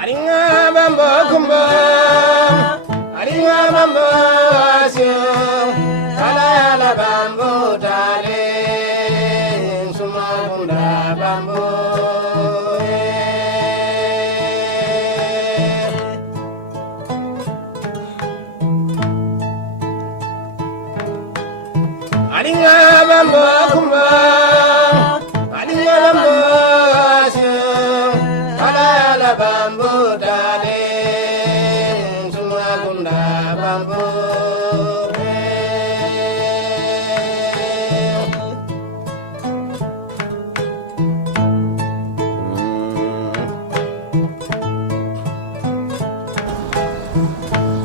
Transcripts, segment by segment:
Aringa bambo kumbo, aringa bambo asyo, ala ala bambo tale, suma kunda bambo. Aringa bambo kumbo, aringa bambo asyo, ala ala bambo tale, suma kunda bambo.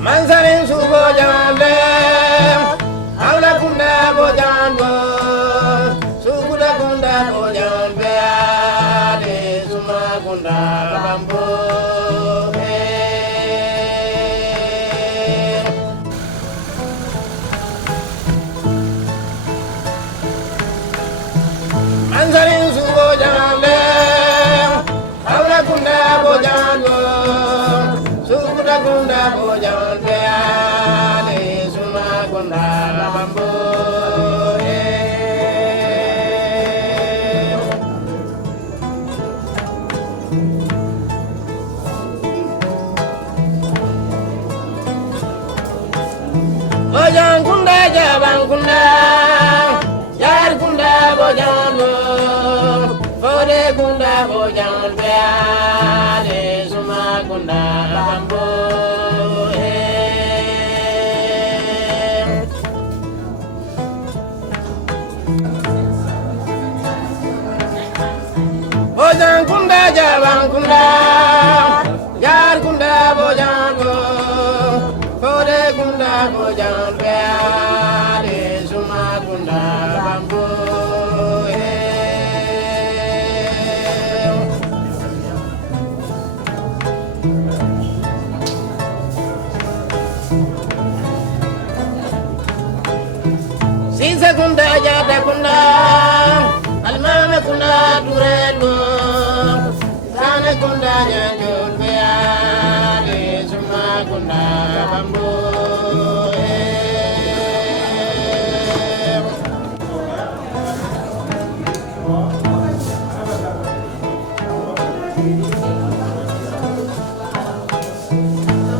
Mansarin subo jambe, aula kunda bo jambo, sukuda kunda bo jambe, ale suma kunda bambo. Mansarin subo jambe, aula kunda bo jambo, sukuda kunda bo jambe, ale suma kunda bambo. Bojan kunda jaban kunda, yar kunda bojan lo, fode kunda bojan beale, suma kunda bambo. Bojan kunda jaban kunda, yar kunda bojan lo, fode kunda bojan beale, suma kunda bambo. Sisa kunda jada kunda, almame kunda durelo, sana kunda janjol beale, suma kunda bambo.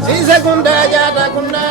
Sisa kunda jada kunda.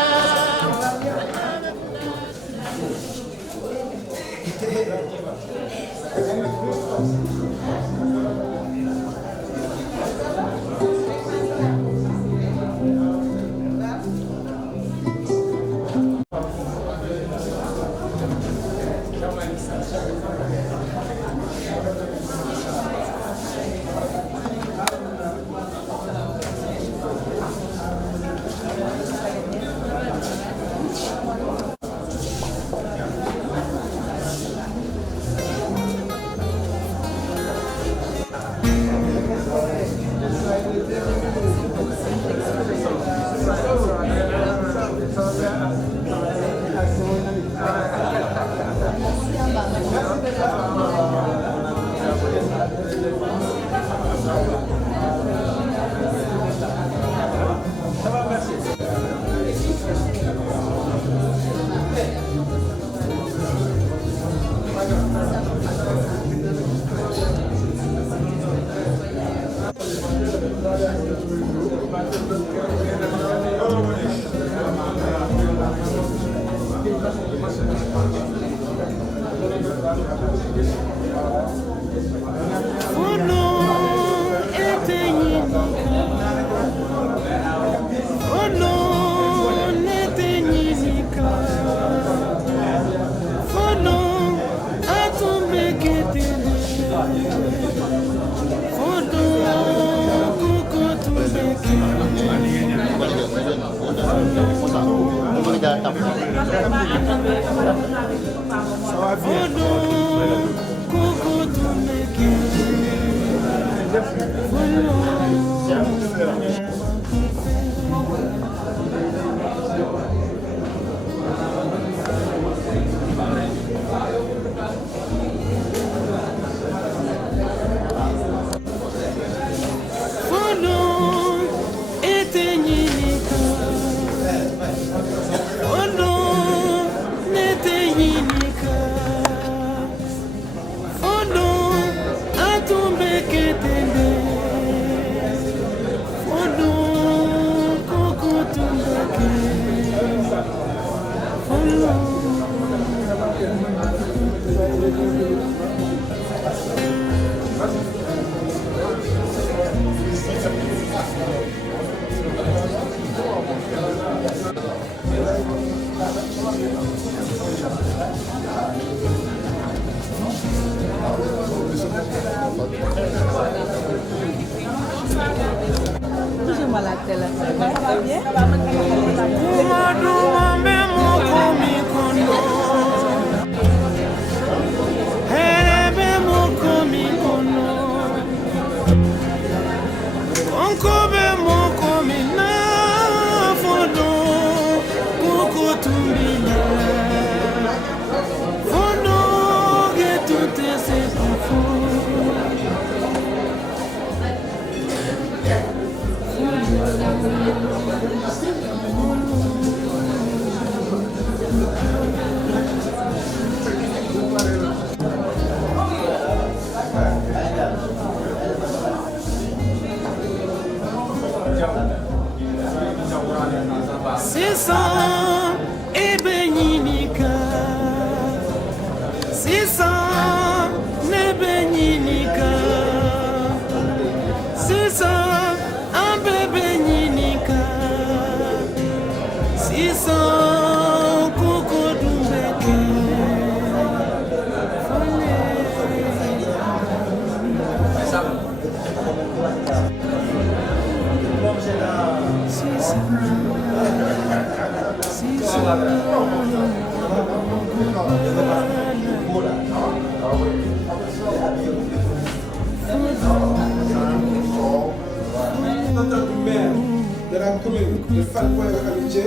De la commune de Falpoix-Amitié,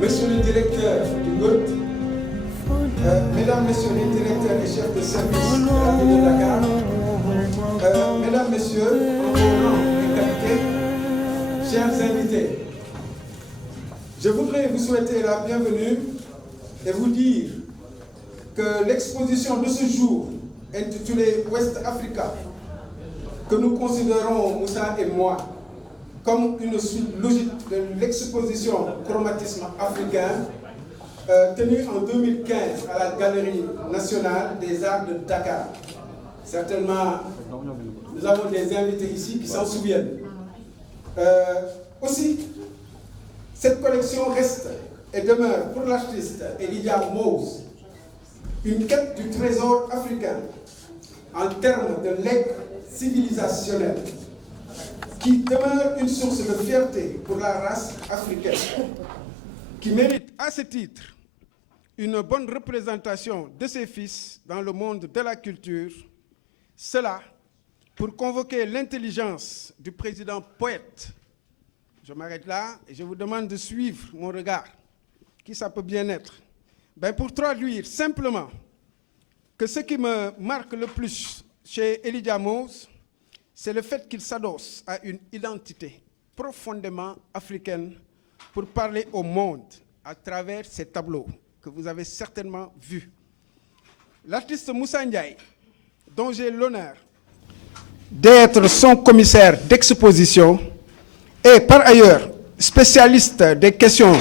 monsieur le directeur du GOT, mesdames, messieurs les directeurs et chefs de service de la ville de Dakar, mesdames, messieurs, et capitaines, chers invités, je voudrais vous souhaiter la bienvenue et vous dire que l'exposition de ce jour, intitulée West Africa, que nous considérons, Moussa et moi, comme une suite logique de l'exposition Chromatisme africain tenue en 2015 à la Galerie nationale des arts de Dakar. Certainement, nous avons des invités ici qui s'en souviennent. Aussi, cette collection reste et demeure pour l'artiste Elijah Mose une quête du trésor africain en termes de legs civilisationnel qui demeure une source de fierté pour la race africaine, qui mérite à ce titre une bonne représentation de ses fils dans le monde de la culture, cela pour convoquer l'intelligence du président poète. Je m'arrête là et je vous demande de suivre mon regard, qui ça peut bien être. Pour traduire simplement que ce qui me marque le plus chez Elijah Mose, c'est le fait qu'il s'adosse à une identité profondément africaine pour parler au monde à travers ces tableaux que vous avez certainement vus. L'artiste Moussa Ndiaye, dont j'ai l'honneur d'être son commissaire d'exposition, est par ailleurs spécialiste des questions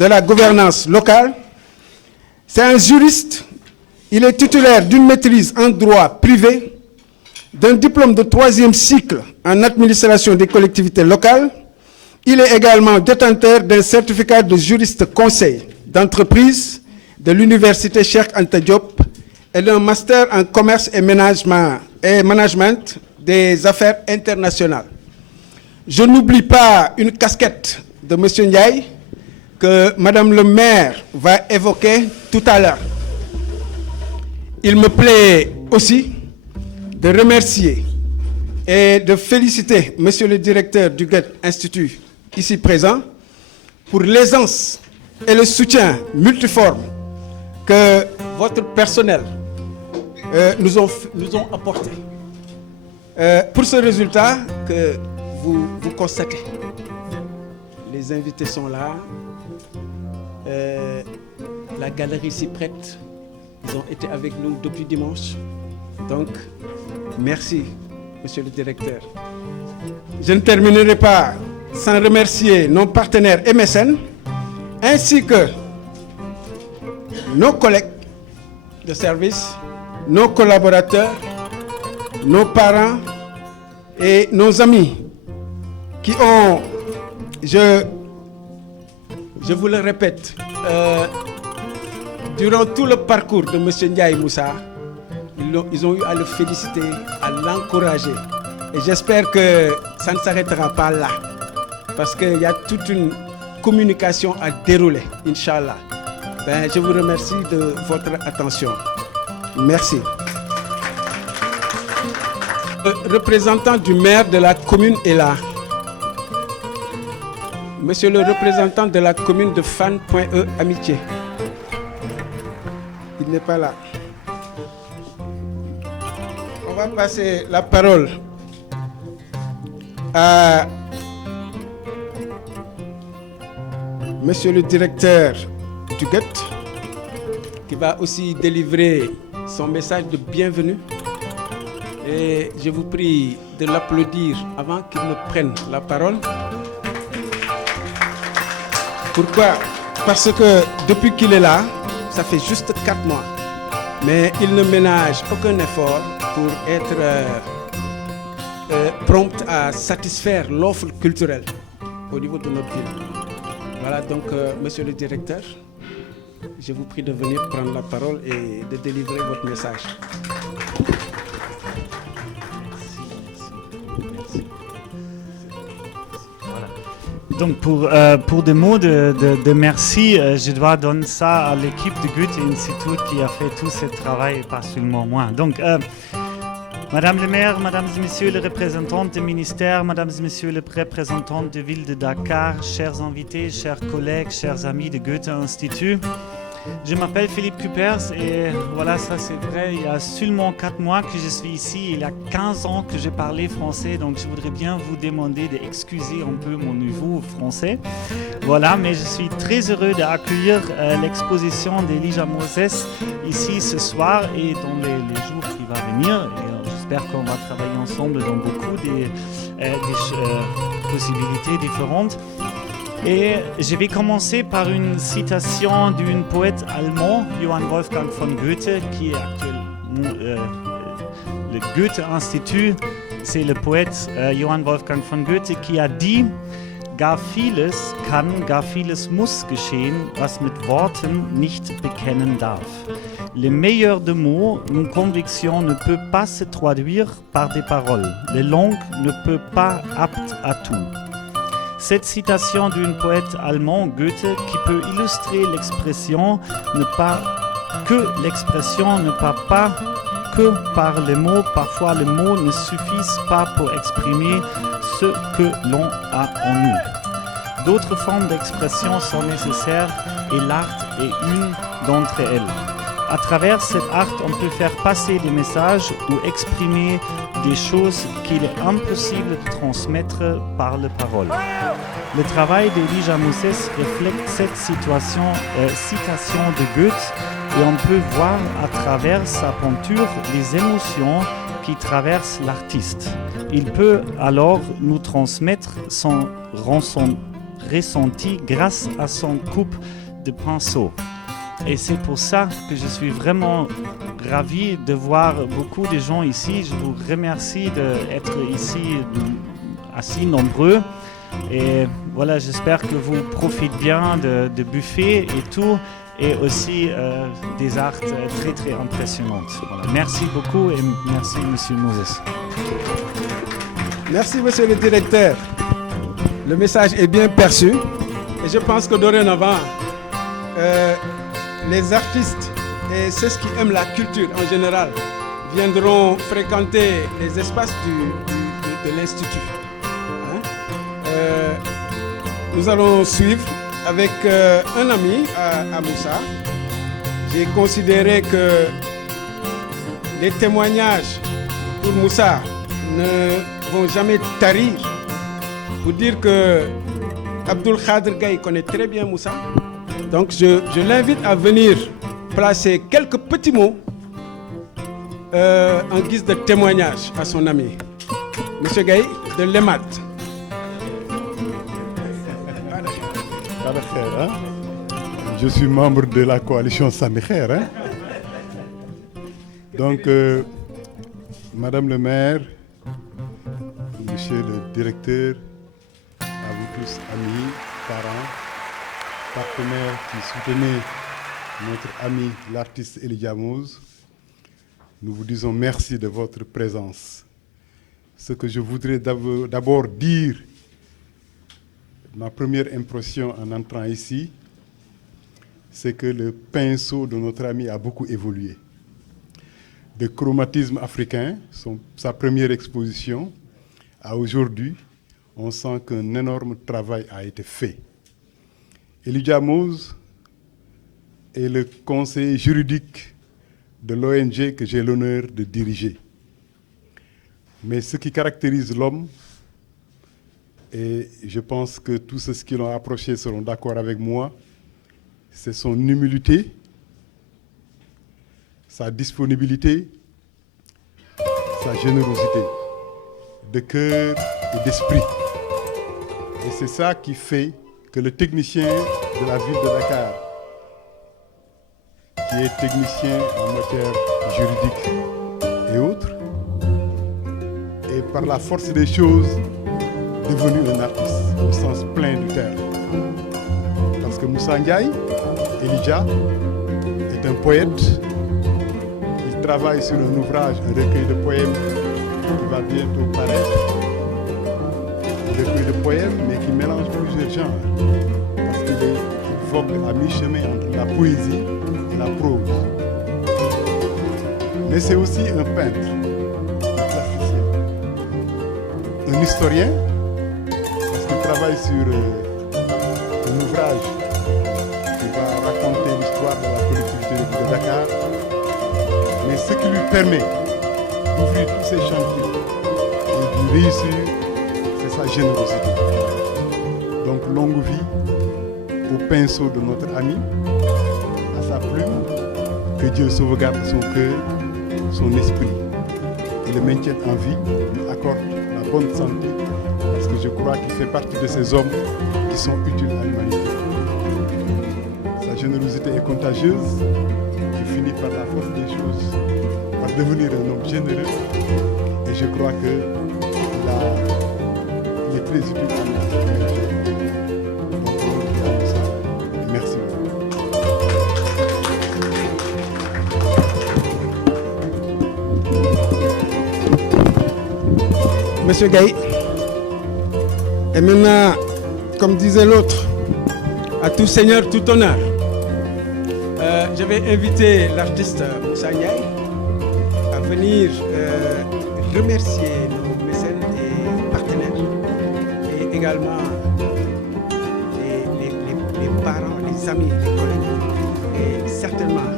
de la gouvernance locale. C'est un juriste, il est titulaire d'une maîtrise en droit privé, d'un diplôme de 3e cycle en administration des collectivités locales. Il est également détenteur d'un certificat de juriste conseil d'entreprise de l'université Cheikh Anta Diop et d'un master en commerce et management des affaires internationales. Je n'oublie pas une casquette de M. Ndiaye que Madame le maire va évoquer tout à l'heure. Il me plaît aussi de remercier et de féliciter Monsieur le directeur du Goethe Institut, ici présent, pour l'aisance et le soutien multiforme que votre personnel nous ont apporté. Pour ce résultat que vous constatez, les invités sont là, la galerie s'y prête, ils ont été avec nous depuis dimanche. Donc, merci, monsieur le directeur. Je ne terminerai pas sans remercier nos partenaires et mécènes, ainsi que nos collègues de service, nos collaborateurs, nos parents et nos amis qui ont, je vous le répète, durant tout le parcours de M. Ndiaye Moussa, ils ont eu à le féliciter, à l'encourager. Et j'espère que ça ne s'arrêtera pas là. parce qu'il y a toute une communication à dérouler, Inch'Allah. Je vous remercie de votre attention. Merci. Le représentant du maire de la commune est là. Monsieur le représentant de la commune de Fan.e Amitié. Il n'est pas là. On va passer la parole à Monsieur le directeur du GUT, qui va aussi délivrer son message de bienvenue. Et je vous prie de l'applaudir avant qu'il ne prenne la parole. Pourquoi? Parce que depuis qu'il est là, ça fait juste 4 mois. Mais il ne ménage aucun effort pour être prompt à satisfaire l'offre culturelle au niveau de notre ville. Voilà donc, monsieur le directeur, je vous prie de venir prendre la parole et de délivrer votre message. Donc pour des mots de merci, je dois donner ça à l'équipe de Goethe Institut qui a fait tout ce travail, pas seulement moi. Donc, Madame le maire, Mesdames et Messieurs les représentants du ministère, Mesdames et Messieurs les représentants de ville de Dakar, chers invités, chers collègues, chers amis de Goethe Institut, je m'appelle Philippe Cupers et voilà, ça c'est vrai, il y a seulement 4 mois que je suis ici, il y a 15 ans que je parlais français, donc je voudrais bien vous demander d'excuser un peu mon niveau français. Voilà, mais je suis très heureux d'accueillir l'exposition d'Elijah Moses ici ce soir et dans les jours qui vont venir. J'espère qu'on va travailler ensemble dans beaucoup des possibilités différentes. Et je vais commencer par une citation d'un poète allemand, Johann Wolfgang von Goethe, qui est actuellement le Goethe Institut. C'est le poète Johann Wolfgang von Goethe qui a dit: Gar vieles kann, gar vieles muss geschehen, was mit Worten nicht bekennen darf. Le meilleur des mots, une conviction ne peut pas se traduire par des paroles. Les langues ne peuvent pas apte à tout. Cette citation d'un poète allemand, Goethe, qui peut illustrer l'expression ne pas que par les mots. Parfois, les mots ne suffisent pas pour exprimer ce que l'on a en nous. D'autres formes d'expression sont nécessaires et l'art est une d'entre elles. À travers cet art, on peut faire passer des messages ou exprimer des choses qu'il est impossible de transmettre par les paroles. Le travail d'Elijah Moses reflète cette citation de Goethe et on peut voir à travers sa peinture les émotions qui traversent l'artiste. Il peut alors nous transmettre son ressenti grâce à son coupe de pinceau. Et c'est pour ça que je suis vraiment ravi de voir beaucoup de gens ici. Je vous remercie d'être ici assez nombreux. Et voilà, j'espère que vous profitez bien de buffet et tout. Et aussi des arts très très impressionnantes. Voilà. Merci beaucoup et merci Monsieur Moses. Merci Monsieur le directeur. Le message est bien perçu. Et je pense que dorénavant, les artistes et ceux qui aiment la culture en général viendront fréquenter les espaces de l'Institut. Nous allons suivre avec un ami à Moussa. J'ai considéré que les témoignages pour Moussa ne vont jamais tarir. Pour dire que Abdul Khadr Gaye connaît très bien Moussa. Donc je l'invite à venir placer quelques petits mots en guise de témoignage à son ami. Monsieur Gaye de l'EMAT. Je suis membre de la coalition Samikher. Donc, Madame le maire, Monsieur le directeur, à vous tous, amis, parents, partenaires qui soutenez notre ami l'artiste Elijah Moses, nous vous disons merci de votre présence. Ce que je voudrais d'abord dire ma première impression en entrant ici, c'est que le pinceau de notre ami a beaucoup évolué. De chromatisme africain, sa première exposition, à aujourd'hui, on sent qu'un énorme travail a été fait. Elijah Mose est le conseiller juridique de l'ONG que j'ai l'honneur de diriger. Mais ce qui caractérise l'homme, et je pense que tous ceux qui l'ont approché seront d'accord avec moi, c'est son humilité, sa disponibilité, sa générosité de cœur et d'esprit. Et c'est ça qui fait que le technicien de la ville de Dakar, qui est technicien en matière juridique et autres, est par la force des choses devenu un artiste au sens plein du terme. Parce que Moussa Ndiaye, Elijah, est un poète. Il travaille sur un ouvrage, un recueil de poèmes qui va bientôt paraître. Un recueil de poèmes, mais qui mélange plusieurs genres. Parce qu'il vogue à mi-chemin entre la poésie et la prose. Mais c'est aussi un peintre, un plasticien, un historien, parce qu'il travaille sur un ouvrage qui va raconter l'histoire de la collectivité de Dakar. Mais ce qui lui permet d'ouvrir tous ces chantiers et de réussir, c'est sa générosité. Donc longue vie au pinceau de notre ami, à sa plume, que Dieu sauvegarde son cœur, son esprit et le maintienne en vie, lui accorde la bonne santé, parce que je crois qu'il fait partie de ces hommes qui sont utiles à l'humanité. Sa générosité est contagieuse, qui finit par la force des choses, par devenir un homme généreux, et je crois qu'il est très utile à l'humanité. Merci. Monsieur Gaï. Et maintenant, comme disait l'autre, à tout seigneur, tout honneur. Je vais inviter l'artiste Moussa Ndiaye à venir remercier nos mécènes et partenaires et également les parents, les amis, les collègues et certainement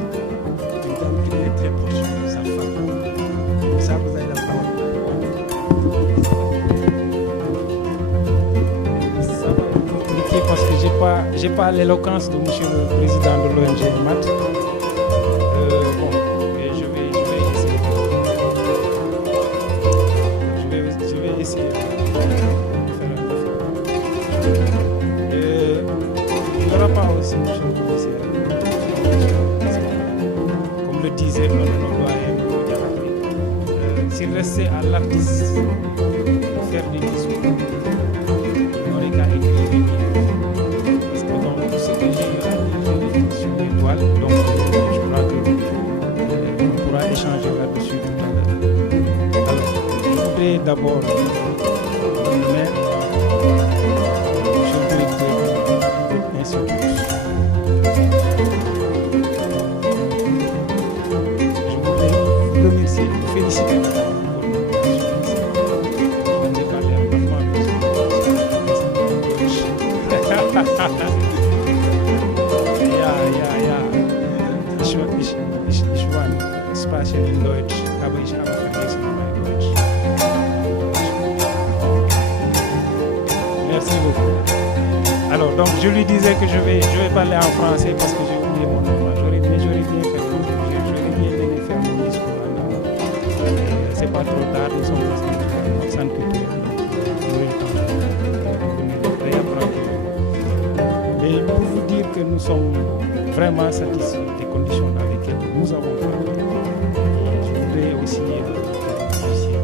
une dame qui est très proche de sa femme. Ça, vous avez la parole. Ça va être compliqué parce que j'ai pas l'éloquence de monsieur le président de l'ONG MAT. Je vais essayer. Je vais essayer de faire un effort. Il n'y aura pas aussi, monsieur le commissaire, comme le disait notre doyen, s'il restait à l'artiste de faire des discours, il n'aurait qu'à écrire des livres. Parce que dans tout ce que j'ai lu sur les toiles, donc je crois qu'on pourra échanger là-dessus tout à l'heure. Alors, je voudrais d'abord le maire, monsieur le directeur de l'Institut. Je voudrais vous remercier, vous féliciter pour l'organisation. Je vous ai parlé à ma femme. Ich war Spazieren in Deutsch, aber ich habe vergessen mein Deutsch. Merci beaucoup. Alors, donc, je lui disais que je vais parler en français parce que j'ai oublié mon nom. J'aurais bien aimé faire mon discours en allemand. C'est pas trop tard, nous sommes dans un centre culturel, donc j'aurai le temps de réapprendre. Et pour vous dire que nous sommes vraiment satisfaits des conditions dans lesquelles nous avons travaillé. Je voudrais aussi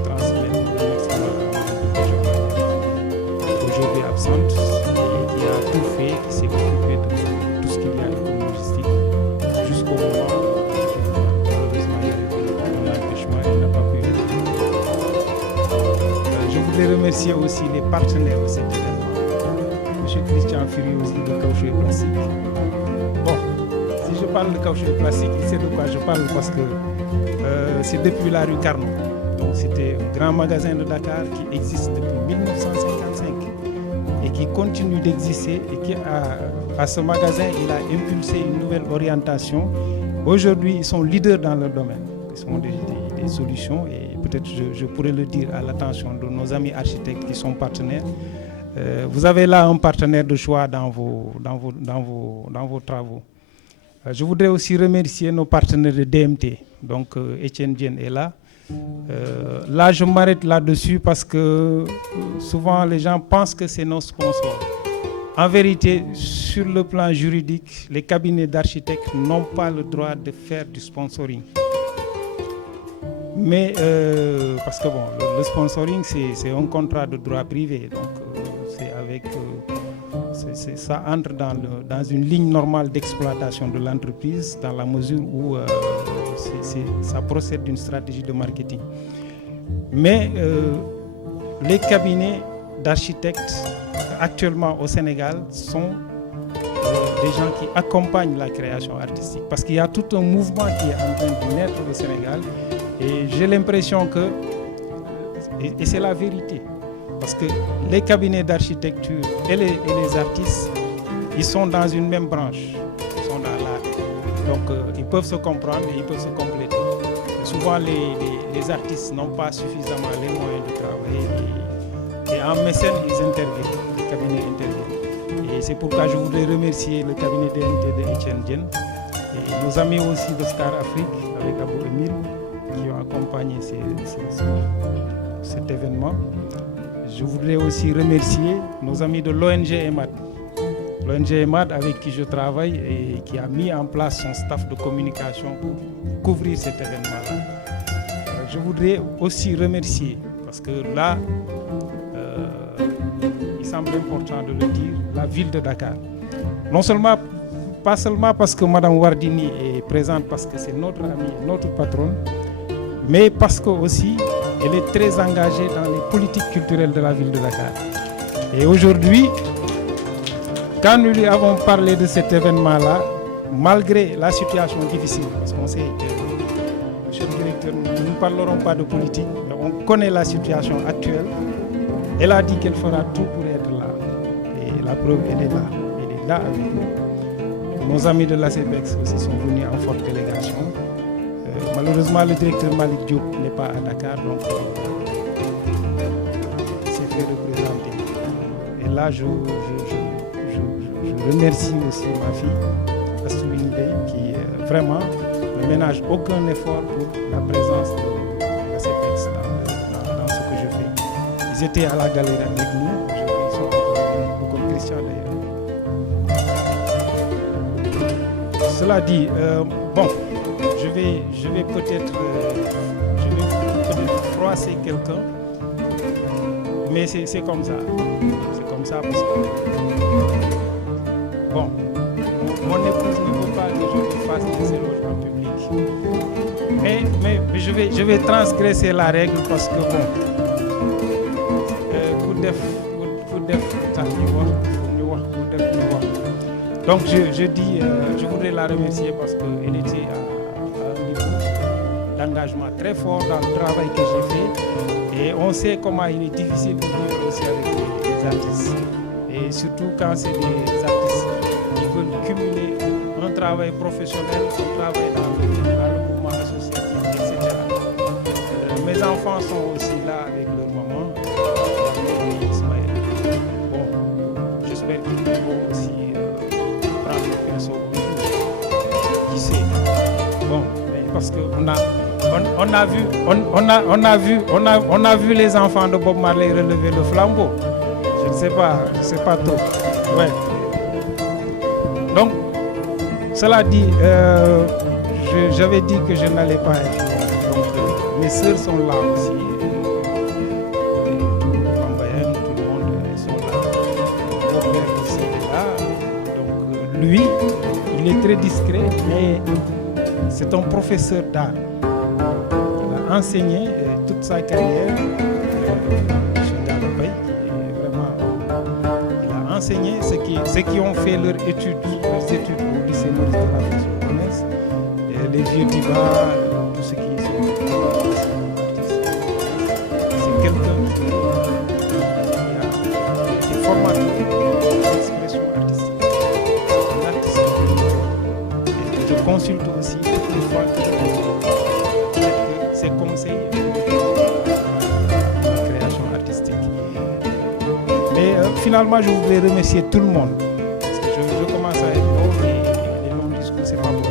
transmettre le remerciement à Mme aujourd'hui absente, et qui a tout fait, qui s'est occupé de tout ce qu'il y a comme logistique, jusqu'au moment où malheureusement il y a eu un empêchement, il n'a pas pu. Je voudrais remercier aussi les partenaires de cet événement. M. Christian Furiossi de Caoutchouc et Plastique. Bon, si je parle de Caoutchouc et Plastique, il sait de quoi je parle parce que c'est depuis la rue Carnot. Donc c'était un grand magasin de Dakar qui existe depuis 1955 et qui continue d'exister et qui à ce magasin, il a impulsé une nouvelle orientation. Aujourd'hui, ils sont leaders dans leur domaine. Ils sont des solutions et peut-être je pourrais le dire à l'attention de nos amis architectes qui sont partenaires. Vous avez là un partenaire de choix dans vos travaux. Je voudrais aussi remercier nos partenaires de DMT. Donc Etienne Diène est là. Là, je m'arrête là-dessus parce que souvent les gens pensent que c'est nos sponsors. En vérité, sur le plan juridique, les cabinets d'architectes n'ont pas le droit de faire du sponsoring. Mais parce que bon, le sponsoring, c'est un contrat de droit privé. Donc c'est avec, ça entre dans une ligne normale d'exploitation de l'entreprise dans la mesure où ça procède d'une stratégie de marketing. Mais les cabinets d'architectes actuellement au Sénégal sont des gens qui accompagnent la création artistique parce qu'il y a tout un mouvement qui est en train de naître au Sénégal et j'ai l'impression que, et c'est la vérité, parce que les cabinets d'architecture et les artistes, ils sont dans une même branche, ils sont dans l'art. Donc ils peuvent se comprendre et ils peuvent se compléter. Et souvent les artistes n'ont pas suffisamment les moyens de travailler et en mécène ils interviennent, les cabinets interviennent. Et c'est pourquoi je voudrais remercier le cabinet DMT de Etienne Diène et nos amis aussi de Star Afrique avec Abou Emile qui ont accompagné cet événement. Je voudrais aussi remercier nos amis de l'ONG EMAD. L'ONG EMAD avec qui je travaille et qui a mis en place son staff de communication pour couvrir cet événement-là. Je voudrais aussi remercier, parce que là, il semble important de le dire, la ville de Dakar. Pas seulement parce que Mme Wardini est présente, parce que c'est notre amie, notre patronne, mais parce que aussi elle est très engagée dans les politiques culturelles de la ville de Dakar. Et aujourd'hui, quand nous lui avons parlé de cet événement-là, malgré la situation difficile, parce qu'on sait, monsieur le directeur, nous ne parlerons pas de politique, mais on connaît la situation actuelle, elle a dit qu'elle fera tout pour être là. Et la preuve, elle est là avec nous. Nos amis de l'ACPEX aussi sont venus en forte délégation. Malheureusement, le directeur Malik Diop n'est pas à Dakar, donc il s'est fait représenter. Et là, je remercie aussi ma fille, Astouine Bey, qui vraiment ne ménage aucun effort pour la présence de l'ACPEX dans ce que je fais. Ils étaient à la galerie avec nous, ils sont encore comme Christian d'ailleurs. Cela dit, bon, je vais peut-être froisser quelqu'un, mais c'est comme ça. C'est comme ça parce que, bon, mon épouse ne veut pas que je lui fasse des éloges en public. Mais je vais transgresser la règle parce que, bon, donc je voudrais la remercier parce qu'elle était à un niveau d'engagement très fort dans le travail que j'ai fait et on sait comment il est difficile de vivre aussi avec les artistes et surtout quand c'est des artistes qui veulent cumuler un travail professionnel, un travail dans le mouvement associatif, etc. Mes enfants sont aussi là avec leur maman, Ismaël. Bon, j'espère qu'ils vont aussi prendre le pinceau au jour. Qui sait? Bon, parce qu'on a vu les enfants de Bob Marley relever le flambeau. Je ne sais pas trop. Ouais. Donc, cela dit, j'avais dit que je n'allais pas être là. Donc, mes sœurs sont là aussi. Tout le monde sont là. Mon père aussi est là. Donc, lui, il est très discret, mais c'est un professeur d'art. Il a enseigné toute sa carrière. enseigner, ceux qui ont fait leurs études au lycée Maurice de la Fonction connaissent, les vieux divas, tout ce qui est c'est quelqu'un qui a été formateur d'expression artistique, un artiste et je consulte aussi toutes les fois que ses conseils la création artistique. Mais finalement, je voudrais remercier tout le monde. Parce que je commence à être long et les longs discours, c'est pas bon.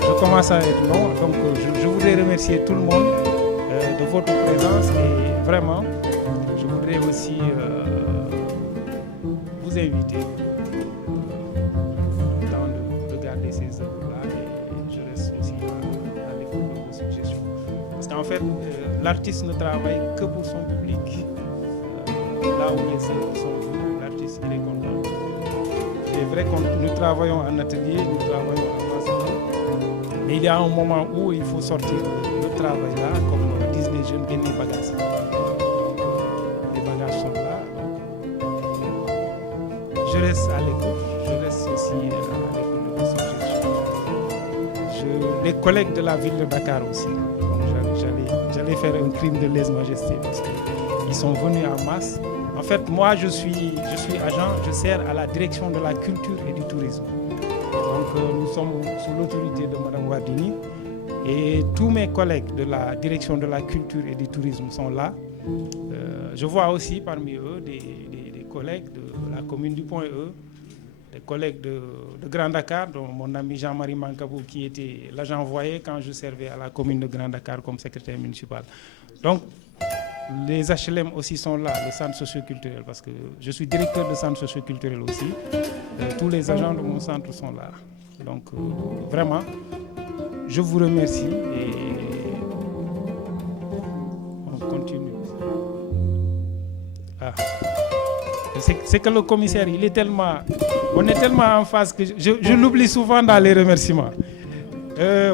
Je commence à être long, donc je voudrais remercier tout le monde de votre présence et vraiment, je voudrais aussi vous inviter de regarder ces œuvres-là et je reste aussi à l'écoute de vos suggestions. Parce qu'en fait, l'artiste ne travaille que pour son public. Là où les œuvres sont venues, l'artiste il est content. C'est vrai que nous travaillons en atelier, nous travaillons en enseignement, mais il y a un moment où il faut sortir le travail là, comme disent les jeunes, bien les bagages. Les bagages sont là. Donc, je reste à l'écoute, je reste aussi à l'écoute de vos suggestions. Les collègues de la ville de Dakar aussi. J'allais faire un crime de lèse-majesté parce qu'ils sont venus en masse. En fait, moi, je suis agent, je sers à la direction de la culture et du tourisme. Donc, nous sommes sous l'autorité de Mme Wardini et tous mes collègues de la direction de la culture et du tourisme sont là. Je vois aussi parmi eux des collègues de la commune du Point-E, des collègues de Grand Dakar, dont mon ami Jean-Marie Mankabou qui était l'agent envoyé quand je servais à la commune de Grand Dakar comme secrétaire municipal. Donc, les HLM aussi sont là, le centre socio-culturel, parce que je suis directeur de centre socio-culturel aussi. Tous les agents de mon centre sont là. Donc, vraiment, je vous remercie et on continue. Ah. C'est que le commissaire, on est tellement en phase que je l'oublie souvent dans les remerciements.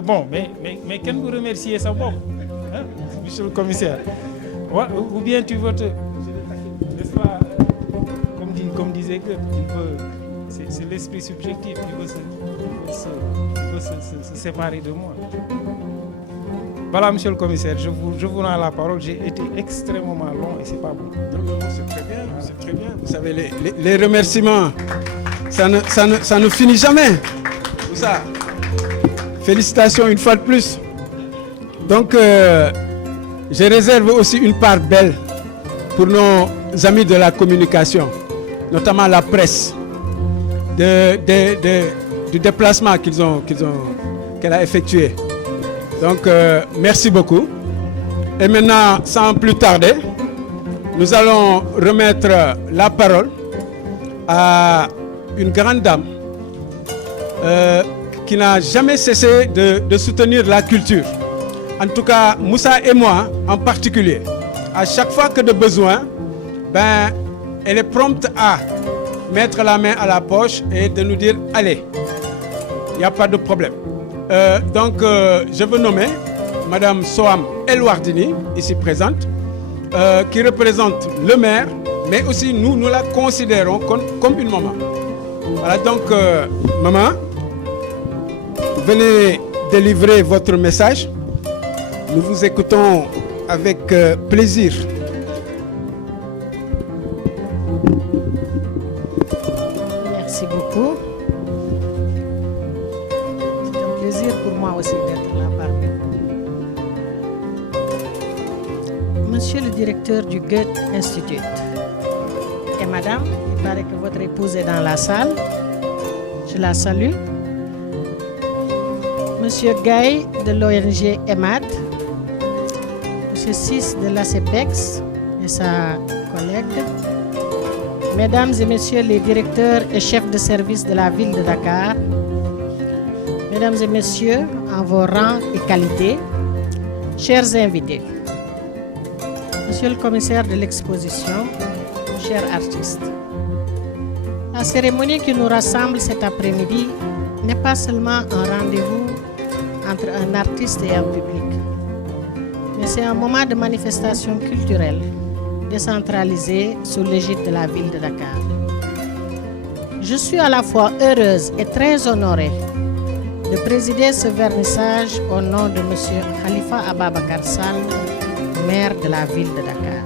Bon, mais quand vous remerciez ça, bon, hein, monsieur le commissaire, ou bien tu veux n'est-ce pas, comme disait que c'est l'esprit subjectif qui veut se séparer de moi. Voilà, monsieur le commissaire, je vous rends la parole. J'ai été extrêmement long et c'est pas bon. C'est très bien, c'est très bien. Vous savez, les remerciements, ça ne finit jamais. Tout ça. Félicitations une fois de plus. Donc, je réserve aussi une part belle pour nos amis de la communication, notamment la presse, du déplacement qu'elle a effectué. Donc, merci beaucoup. Et maintenant, sans plus tarder, nous allons remettre la parole à une grande dame qui n'a jamais cessé de soutenir la culture. En tout cas, Moussa et moi en particulier. À chaque fois que de besoin, elle est prompte à mettre la main à la poche et de nous dire « Allez, il n'y a pas de problème ». Donc, je veux nommer Madame Soham El Wardini, ici présente, qui représente le maire, mais aussi nous la considérons comme une maman. Voilà, donc, maman, venez délivrer votre message. Nous vous écoutons avec plaisir. Merci beaucoup. C'est un plaisir pour moi aussi d'être là parmi vous. Monsieur le directeur du Goethe Institute et madame, il paraît que votre épouse est dans la salle. Je la salue. Monsieur Gaye de l'ONG EMAD, Monsieur Sis de l'ACPEX et sa collègue, Mesdames et Messieurs les directeurs et chefs de service de la ville de Dakar, Mesdames et Messieurs, en vos rangs et qualités, chers invités, Monsieur le commissaire de l'exposition, chers artistes, la cérémonie qui nous rassemble cet après-midi n'est pas seulement un rendez-vous entre un artiste et un public, mais c'est un moment de manifestation culturelle décentralisée sous l'égide de la ville de Dakar. Je suis à la fois heureuse et très honorée de présider ce vernissage au nom de M. Khalifa Ababakar Sall, maire de la ville de Dakar.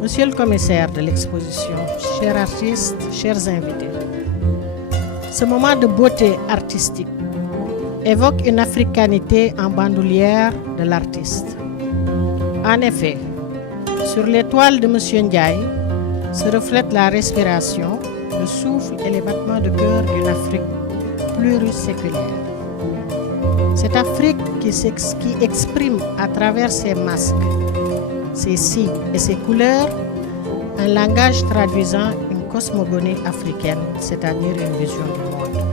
Monsieur le commissaire de l'exposition, chers artistes, chers invités, ce moment de beauté artistique évoque une africanité en bandoulière de l'artiste. En effet, sur les toiles de M. Ndiaye se reflète la respiration, le souffle et les battements de cœur d'une Afrique pluriséculaire. Cette Afrique qui exprime à travers ses masques, ses signes et ses couleurs un langage traduisant une cosmogonie africaine, c'est-à-dire une vision du monde.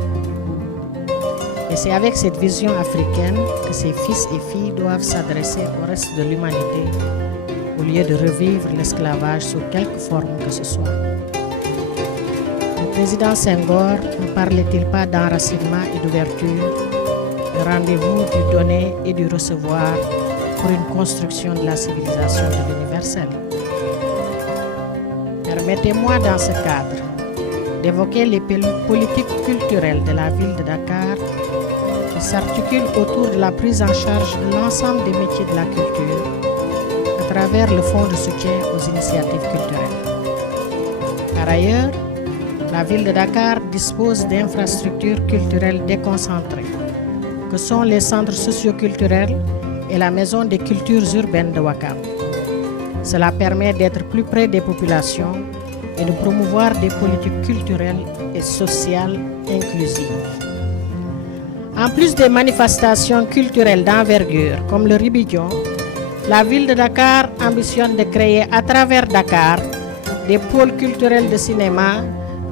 Et c'est avec cette vision africaine que ses fils et filles doivent s'adresser au reste de l'humanité au lieu de revivre l'esclavage sous quelque forme que ce soit. Le président Senghor ne parlait-il pas d'enracinement et d'ouverture, de rendez-vous du donner et du recevoir pour une construction de la civilisation de l'universel? Permettez-moi dans ce cadre d'évoquer les politiques culturelles de la ville de Dakar qui s'articulent autour de la prise en charge de l'ensemble des métiers de la culture à travers le fonds de soutien aux initiatives culturelles. Par ailleurs, la ville de Dakar dispose d'infrastructures culturelles déconcentrées, que sont les centres socioculturels et la maison des cultures urbaines de Ouakam. Cela permet d'être plus près des populations et de promouvoir des politiques culturelles et sociales inclusives. En plus des manifestations culturelles d'envergure comme le Ribidjon, la ville de Dakar ambitionne de créer à travers Dakar des pôles culturels de cinéma,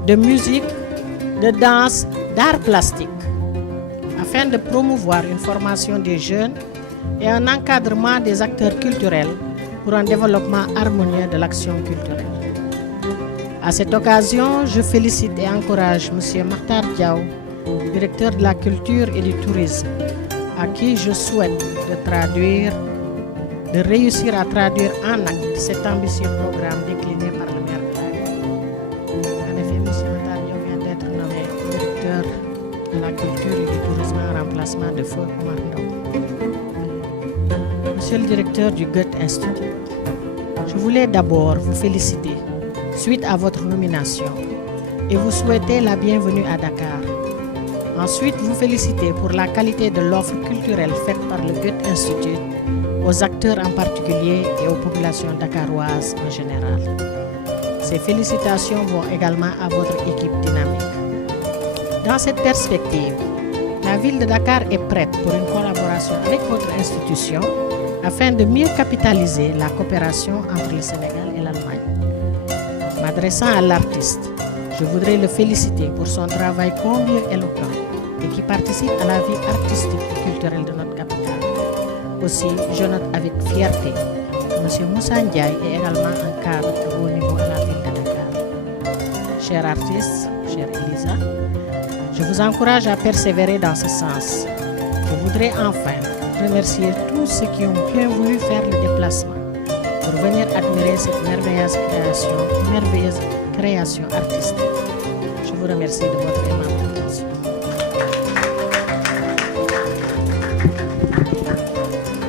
de musique, de danse, d'art plastique, afin de promouvoir une formation des jeunes et un encadrement des acteurs culturels pour un développement harmonieux de l'action culturelle. À cette occasion, je félicite et encourage M. Makhtar Diaw, directeur de la culture et du tourisme, à qui je souhaite de réussir à traduire en acte cet ambitieux programme décliné par le maire de la ville. En effet, M. Makhtar Diaw vient d'être nommé directeur de la culture et du tourisme en remplacement de Feu Oumar Ndao. Monsieur le directeur du Goethe Institut, je voulais d'abord vous féliciter suite à votre nomination et vous souhaiter la bienvenue à Dakar. Ensuite, vous féliciter pour la qualité de l'offre culturelle faite par le Goethe Institut aux acteurs en particulier et aux populations dakaroises en général. Ces félicitations vont également à votre équipe dynamique. Dans cette perspective, la ville de Dakar est prête pour une collaboration avec votre institution afin de mieux capitaliser la coopération entre le Sénégal et l'Allemagne. M'adressant à l'artiste, je voudrais le féliciter pour son travail combien éloquent et qui participe à la vie artistique et culturelle de notre capitale. Aussi, je note avec fierté que M. Moussa Ndiaye est également un cadre de haut niveau à la ville de Dakar. Chers artistes, chère Elisa, je vous encourage à persévérer dans ce sens. Je voudrais enfin remercier tous ceux qui ont bien voulu faire le déplacement pour venir admirer cette merveilleuse création artistique. Je vous remercie de votre aimable attention.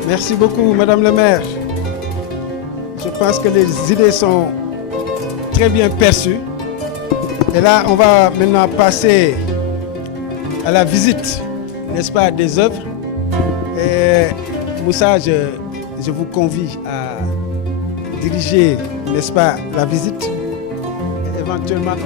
Merci beaucoup, Madame le maire. Je pense que les idées sont très bien perçues. Et là, on va maintenant passer à la visite, n'est-ce pas, des œuvres. Et Moussa, je vous convie à diriger, n'est-ce pas, la visite. Et éventuellement.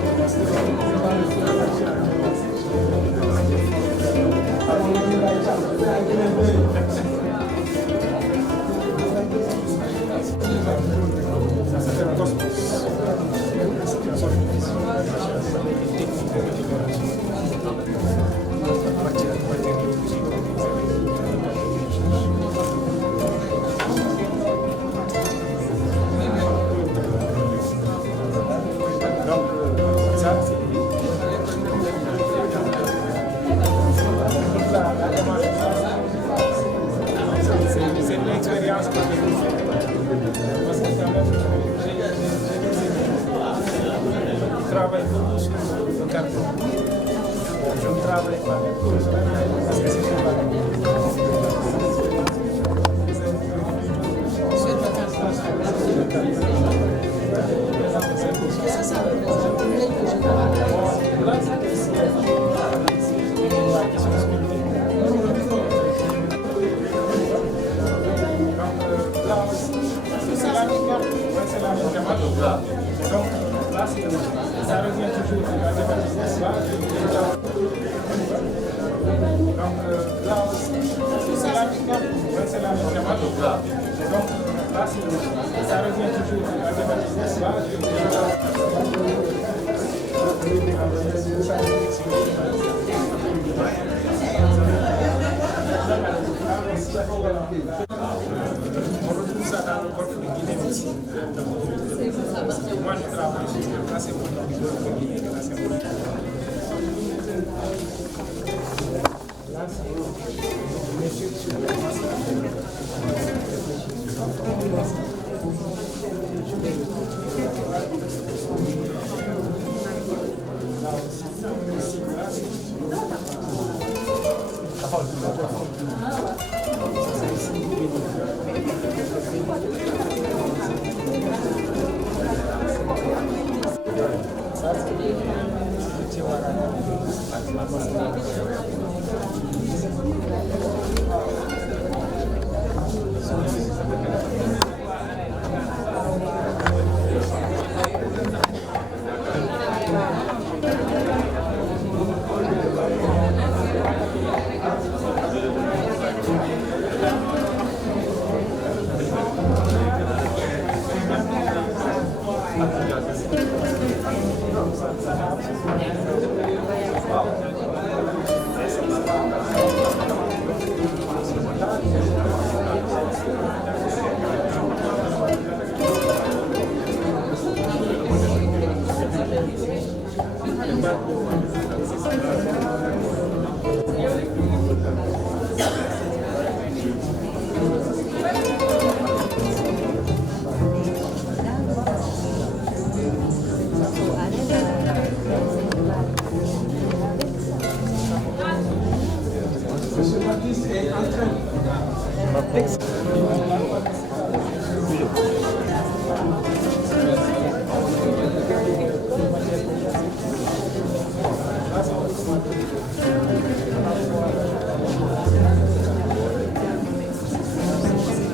travaille beaucoup sur le carton. Je ne travaille pas avec eux parce que c'est trop donc là, ça revient toujours à la thématique. Donc là aussi, c'est la même thématique. Donc là, ça revient toujours à la on retrouve ça dans le golfe de Guinée aussi. Moi, je travaille sur le tracé du golfe de Guinée.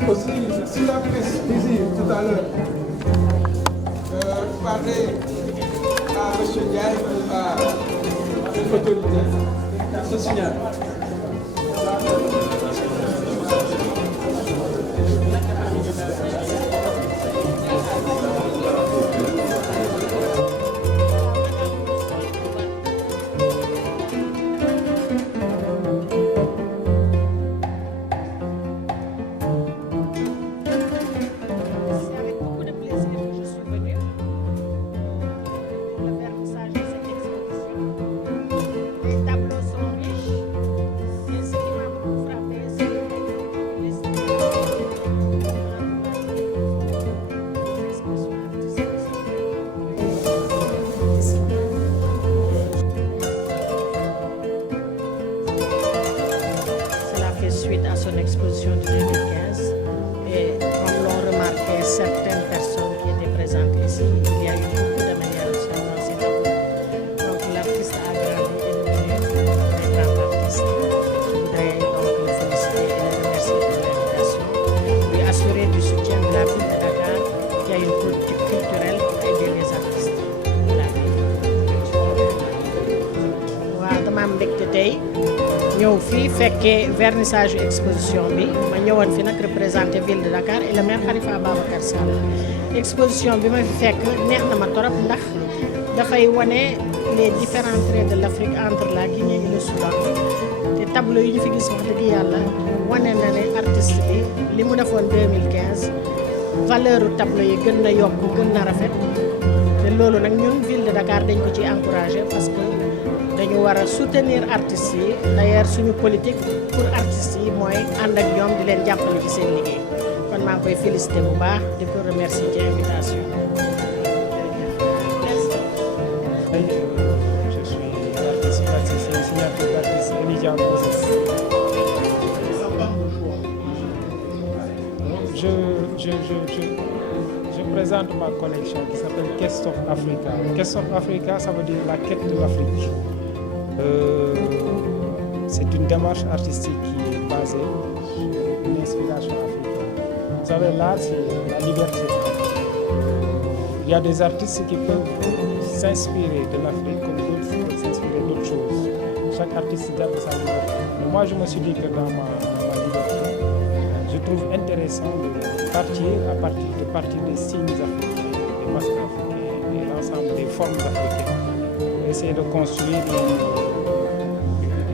Aussi, si la presse désire tout à l'heure parler à M. Ndiaye ou à une autorité, ce signal. Suite à son exposition de 2015 et comme l'ont remarqué certaines personnes qui étaient présentes ici, il y a eu beaucoup d'améliorations dans ces tableaux. Donc l'artiste a grandi et est devenu un grand artiste. Je voudrais donc le féliciter et le remercier de l'invitation, lui assurer du soutien de la ville de Dakar qui a une politique culturelle pour aider les artistes de la ville. Waaw dama am mbégte tey ñëw fii fekkee vernissage exposition bi ma ñëwoon fi nag représenté ville de Dakar et le maire Khalifa Babacar Sall. Exposition bi ma fi fekk neex na ma torop ndax dafay wane les différents traits de l'Afrique entre la Guinée et le Soudan te tableau yi ñu fi gis wax dëgg yàlla wane na ne artiste bi li mu defoon 2015 valeur u tableau yi gën na yokk gën na rafet te loolu nag ñun ville de Dakar dañ ko ci encouragé parce que dañu war a soutenir artistes yi d'ailleurs suñu politique pour artistes yi mooy ànd ak ñoom di leen jàppale ci seen liggéey kon maa ngi koy félicité bu baax di ko remercier ci invitation. Faye, je suis artiste pâtissier, signature d'artiste Elijah Moses. Je présente ma collection qui s'appelle Quest of Africa. Quest of Africa, ça veut dire la quête de l'Afrique. C'est une démarche artistique qui est basée sur une inspiration africaine. Vous savez, l'art, c'est la liberté. Il y a des artistes qui peuvent s'inspirer de l'Afrique comme d'autres peuvent s'inspirer d'autres choses. Chaque artiste garde sa liberté. Mais moi, je me suis dit que dans ma liberté, je trouve intéressant de partir des signes africains, des masques africains et l'ensemble des formes africaines. Essayer de construire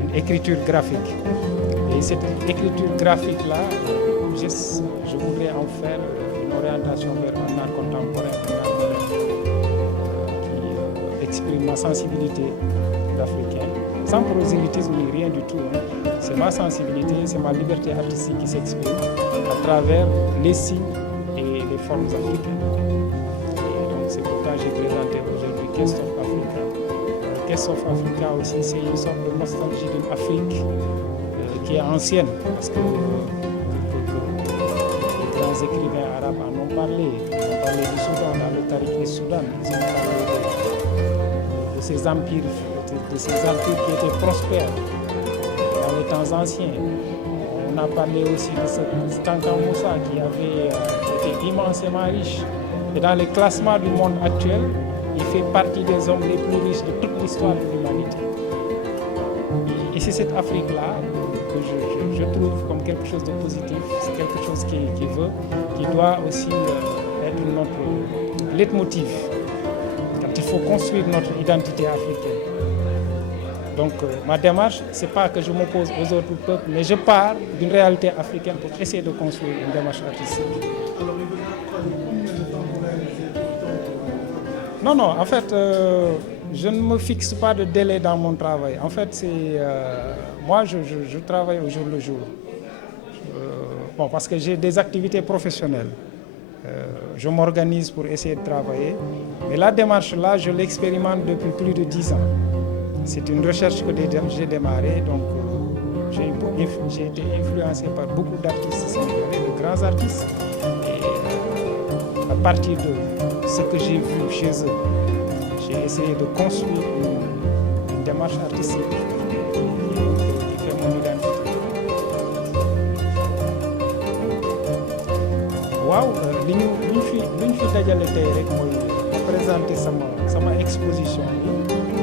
une écriture graphique. Et cette écriture graphique-là, je voudrais en faire une orientation vers un art contemporain, un art moderne, qui exprime ma sensibilité d'Africain, sans prosélytisme ni rien du tout. C'est ma sensibilité, c'est ma liberté artistique qui s'exprime à travers les signes et les formes africaines. Et donc c'est pourquoi j'ai présenté aujourd'hui Quest of Africa. Quest of Africa aussi, c'est une sorte de nostalgie d'une Afrique qui est ancienne, parce que les grands écrivains arabes en ont parlé. Ils ont parlé du Soudan, dans le Tariq et Soudan. Ils ont parlé de ces empires qui étaient prospères dans les temps anciens. On a parlé aussi de ce Kankan Moussa qui était immensément riche. Et dans les classements du monde actuel, il fait partie des hommes les plus riches de toute l'histoire de l'humanité. Et c'est cette Afrique-là que je trouve comme quelque chose de positif, c'est quelque chose qui doit aussi être notre leitmotiv quand il faut construire notre identité africaine. Donc ma démarche, ce n'est pas que je m'oppose aux autres peuples, mais je pars d'une réalité africaine pour essayer de construire une démarche artistique. Non, en fait, je ne me fixe pas de délai dans mon travail. En fait, moi, je travaille au jour le jour. Parce que j'ai des activités professionnelles. Je m'organise pour essayer de travailler. Mais la démarche-là, je l'expérimente depuis plus de 10 ans. C'est une recherche que j'ai démarrée. Donc, j'ai été influencé par beaucoup d'artistes sénégalais, de grands artistes. Et à partir de ce que j'ai vu chez eux, j'ai essayé de construire une démarche artistique qui fait mon identité. Waaw li ñu fi dajale tey rek mooy présenter sama exposition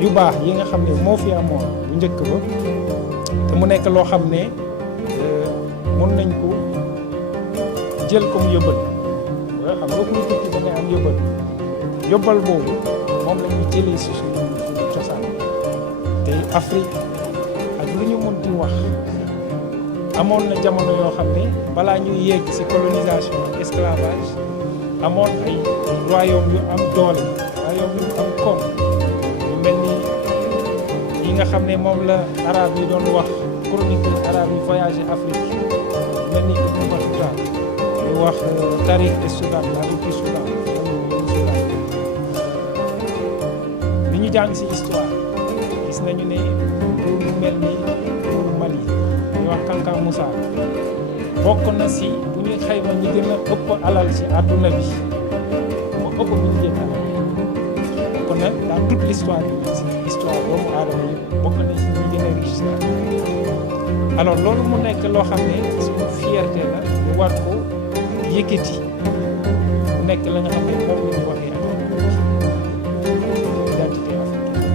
yu baax yi nga xam ne moo fi amoon bu njëkk ba te mu nekk loo xam ne mën nañ ko jël comme yóbbal xam nga kuy tukki da ngay am yóbbal boobu moom la ñuy jëlee si suñu cosaan te Afrique ak lu ñu mën di wax amoon na jamono yoo xam ne balaa ñuy yegg ci colonisation esclavage amoon ay royaume yu am doole royaume yu am koom yu mel ni yi nga xam ne moom la arabe yi doon wax chroniqueur arabe yi voyagé Afrique mel ni Ibn Battuta ñu wax Tariq et Soudan la route du Soudan li ñu jàng ci histoire gis nañu ne lu mel ni Mali ñu wax Kankan Moussa bokk na ci bu ñuy xayma ñi gën a ëpp alal ci àdduna bi moo ëpp bu ñu jël alal kon nag dans toute l'histoire bi histoire doomu aadama yi bokk na ci ñi gën a riche alors loolu mu nekk loo xam ne suñu fierté la ñu war ko yëkkati mu nekk la nga xam ne moom la ñu waxee identité africaine.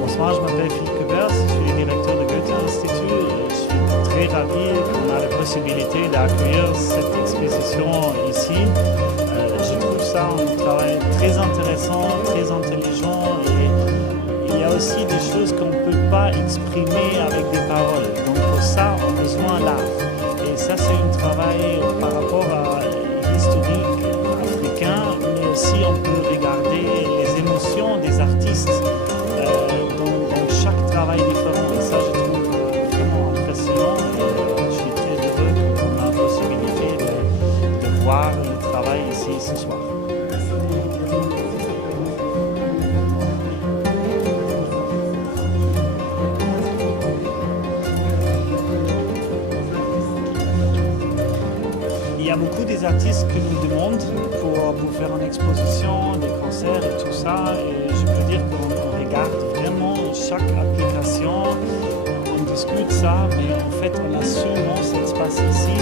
Bonsoir, je m'appelle Philippe Kebers, je suis directeur de Goethe Institut et je suis très très ravi qu'on a la possibilité d'accueillir cette exposition ici. Je trouve ça un travail très intéressant, très intelligent et il y a aussi des choses qu'on ne peut pas exprimer avec des paroles. Donc pour ça, on a besoin d'art. Et ça, c'est un travail par rapport à l'historique africain, mais aussi on peut regarder les émotions des artistes dans chaque travail différent. Et ça, je trouve vraiment impressionnant. Et je suis très heureux qu'on a la possibilité de voir le travail ici ce soir. Il y a beaucoup des artistes qui nous demandent pour faire une exposition, des concerts et tout ça. Et je peux dire qu'on regarde vraiment chaque application, on discute ça, mais en fait on a seulement cet espace ici.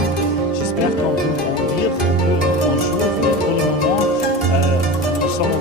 J'espère qu'on peut grandir un peu un jour, mais pour le moment, nous sommes